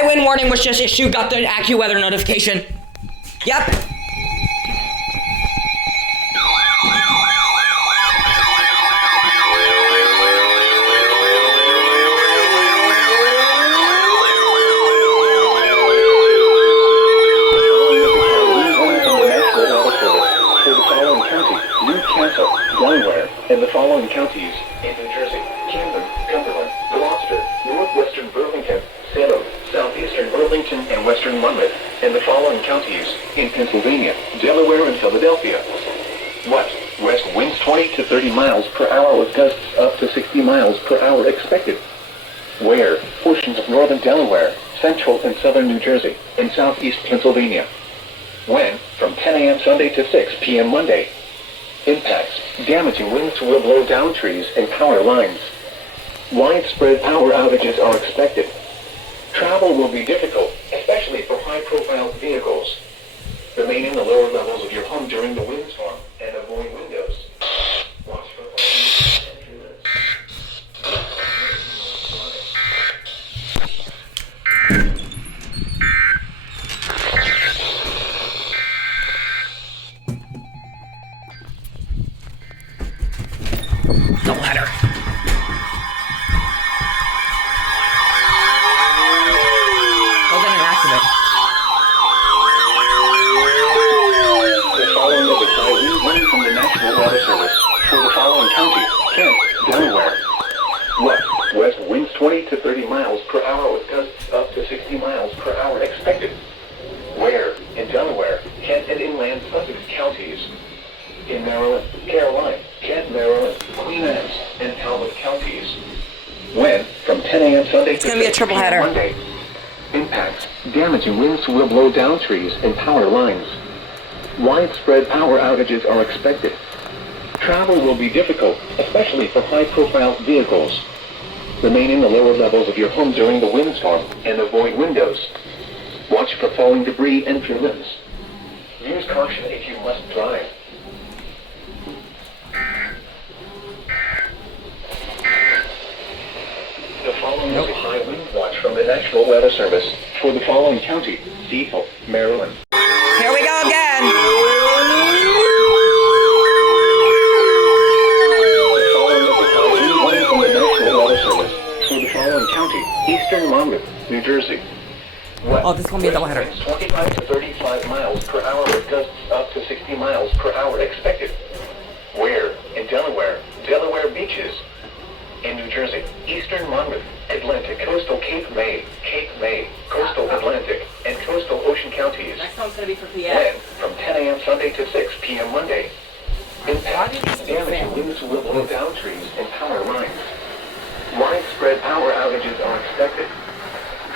High wind warning was just issued. Got the AccuWeather notification. Yep. Delaware, and the following counties in New Jersey: Camden, Cumberland, Gloucester, northwestern Burlington, Salem, southeastern Burlington, and western Monmouth, and the following counties in Pennsylvania, Delaware, and Philadelphia. What? West winds 20 to 30 miles per hour with gusts up to 60 miles per hour expected. Where? Portions of northern Delaware, central and southern New Jersey, and southeast Pennsylvania. When? From 10 a.m. Sunday to 6 p.m. Monday. Impacts. Damaging winds will blow down trees and power lines. Widespread power outages are expected. Travel will be difficult, especially for high-profile vehicles. Remain in the lower levels of your home during the windstorm and avoid windows. Watch for The ladder. Well, then inactivate. The following is a high wind warning from the National Weather Service for the following counties: Kent, Delaware. What? West winds 20 to 30 miles per hour with gusts up to 60 miles per hour expected. Where? In Delaware, Kent and inland Sussex counties. In Maryland, Caroline, Kent, Maryland, Queen Anne's, and Talbot counties. When? From 10 a.m. Sunday It's to gonna be a 6 triple p.m. header. Monday. Impacts. Damaging winds will blow down trees and power lines. Widespread power outages are expected. Travel will be difficult, especially for high-profile vehicles. Remain in the lower levels of your home during the windstorm and avoid windows. Watch for falling debris and your limbs. Use caution if you must drive. The following is a high wind watch from the National Weather Service for the following county: Cecil, Maryland. Here we go again. The following is a high wind warning from the National Weather Service for the following county: Eastern Monmouth, New Jersey. What? Oh, this is gonna be a doubleheader. Winds 25 to 35 miles per hour with gusts up to 60 miles per hour expected. Where? In Delaware, Delaware beaches. In New Jersey, Eastern Monmouth, Atlantic Coastal Cape May, Coastal Atlantic, and Coastal Ocean counties. Next one's gonna be for When? PS. From 10 a.m. Sunday to 6 p.m. Monday. Impact. Damaging winds will blow down trees and power lines. Widespread power outages are expected.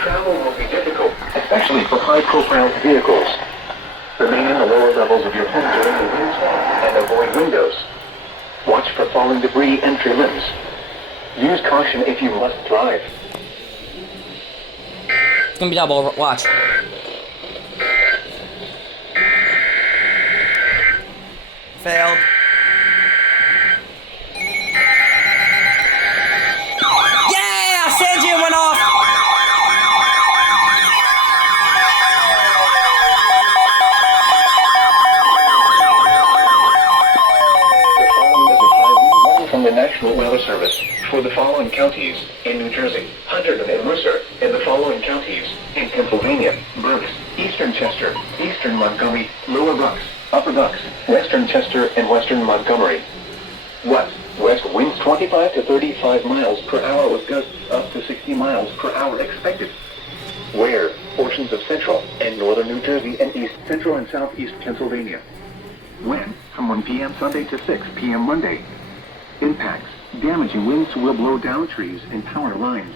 Travel will be difficult, especially for high-profile vehicles. Remain in the lower levels of your home during the windstorm and avoid windows. Watch for falling debris and your limbs. Use caution if you must drive. It's gonna be double. Watch. Failed. Yeah! Sanjian went off! From the National Weather Service for the following counties in New Jersey: Hunterdon and Worcester, and the following counties in Pennsylvania: Berks, Eastern Chester, Eastern Montgomery, Lower Bucks, Upper Bucks, Western Chester, and Western Montgomery. What? West winds 25 to 35 miles per hour with gusts up to 60 miles per hour expected. Where? Portions of central and northern New Jersey and east central and southeast Pennsylvania. When? From 1 p.m. Sunday to 6 p.m. Monday. Impacts. Damaging winds will blow down trees and power lines.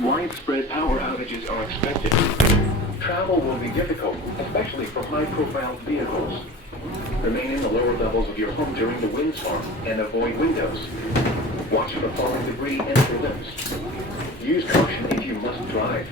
Widespread power outages are expected. Travel will be difficult, especially for high-profile vehicles. Remain in the lower levels of your home during the windstorm and avoid windows. Watch for falling debris and your limbs. Use caution if you must drive.